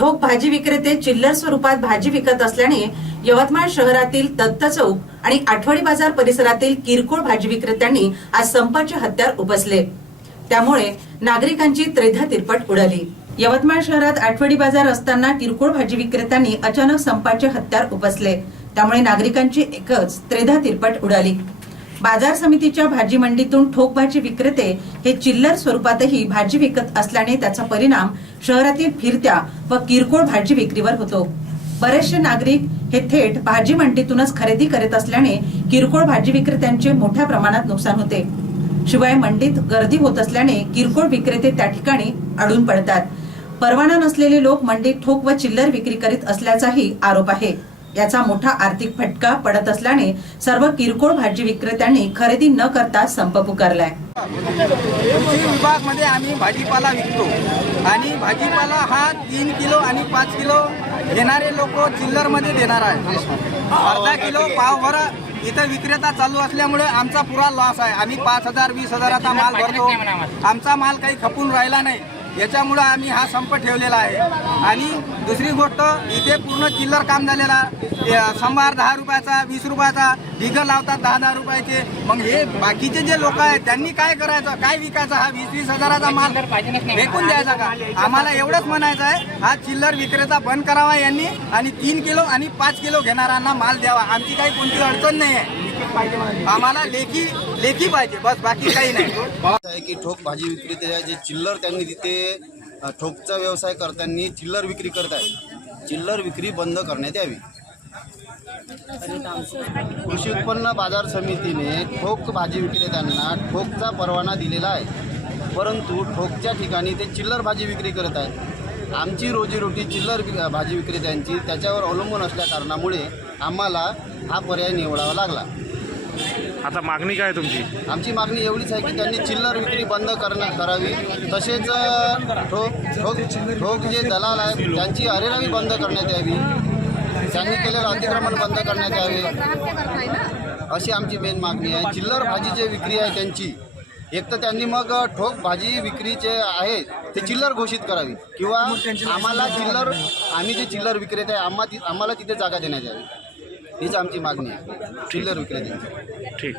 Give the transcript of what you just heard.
ठोक भाजी विक्रेते चिल्लर स्वरूपात भाजी विकत असल्याने यवतमाळ शहरातील दत्त चौक आणि आठवडी बाजार परिसरातील किरकोळ भाजी विक्रेत्यांनी आज संपाचे हत्यार उपसले. त्यामुळे नागरिकांची त्रेधा तिरपट उडाली. यवतमाळ शहरात आठवडी बाजार असताना किरकोळ भाजी विक्रेत्यांनी अचानक संपाचे हत्यार उपसले. त्यामुळे नागरिकांची एकच त्रेधा तिरपट उडाली. बाजार समितीच्या भाजी मंडीतून ठोक भाजी विक्रेते हे चिल्लर स्वरूपातही भाजी विकत असल्याने त्याचा परिणाम शहरातील फिरत्या व किरकोळ भाजी विक्रीवर होतो. बरेचसे नागरिक हे थेट भाजी मंडीतूनच खरेदी करीत असल्याने किरकोळ भाजी विक्रेत्यांचे मोठ्या प्रमाणात नुकसान होते. शिवाय मंडीत गर्दी होत असल्याने किरकोळ विक्रेते त्या ठिकाणी अडून पडतात. परवाना नसलेले लोक मंडीत ठोक व चिल्लर विक्री करीत असल्याचाही आरोप आहे. याचा मोठा आर्थिक फटका पडत असल्याने सर्व किरकोळ भाजी विक्रेत्यांनी खरेदी न करता संप पुकारलाय. कृषी विभागमध्ये आम्ही भाजीपाला विकतो. आणि भाजीपाला हा तीन किलो आणि पाच किलो देणारे लोक चिल्लरमध्ये देणार आहे अर्धा किलो पावभर इथं विक्रेता चालू असल्यामुळे आमचा पुरा लॉस आहे. आम्ही पाच हजार वीस हजाराचा माल भरतो. आमचा माल काही खपून राहिला नाही. याच्यामुळं आम्ही हा संप ठेवलेला आहे. आणि दुसरी गोष्ट इथे पूर्ण चिल्लर काम झालेला. संभार दहा रुपयाचा वीस रुपयाचा ढिगं लावतात दहा दहा रुपयाचे. मग हे बाकीचे जे लोक आहेत त्यांनी काय करायचं काय विकायचं? हा वीस वीस हजाराचा माल फेकून द्यायचा का? आम्हाला एवढंच म्हणायचं आहे हा चिल्लर विक्रेता बंद करावा यांनी आणि तीन किलो आणि पाच किलो घेणाऱ्यांना माल द्यावा. आमची काही कोणती अडचण नाही आहे आम्हाला लेखी लेखी पाहिजे बस बाकी काही नाही. आहे की ठोक भाजी विक्रेते आहे जे चिल्लर त्यांनी तिथे ठोकचा व्यवसाय करताना चिल्लर विक्री करत आहे. चिल्लर विक्री बंद करण्यात यावी. कृषी उत्पन्न बाजार समितीने ठोक भाजी विक्रेत्यांना ठोकचा परवाना दिलेला आहे. परंतु ठोकच्या ठिकाणी ते चिल्लर भाजी विक्री करत आहेत. आमची रोजीरोटी चिल्लर भाजी विक्रेत्यांची त्याच्यावर अवलंबून असल्या कारणामुळे आम्हाला हा पर्याय निवडावा लागला. आता मागणी काय आहे तुमची? आमची मागणी एवढीच आहे की त्यांनी चिल्लर विक्री बंद करणं करावी. तसेच ठोक ठोक ठोक जे दलाल आहेत त्यांची अरेरावी बंद करण्यात यावी. त्यांनी केलेलं अतिक्रमण बंद करण्यात यावे. अशी आमची मेन मागणी आहे. चिल्लर भाजी जे विक्री आहे त्यांची. एक तर त्यांनी मग ठोक भाजी विक्री जे आहे ते चिल्लर घोषित करावी. किंवा आम्हाला चिल्लर आम्ही जे चिल्लर विक्रेते आहे आम्हा आम्हाला तिथे जागा देण्यात यावी. हीच आमची मागणी आहे. चिल्लर विक्रेत्यांची ठीक.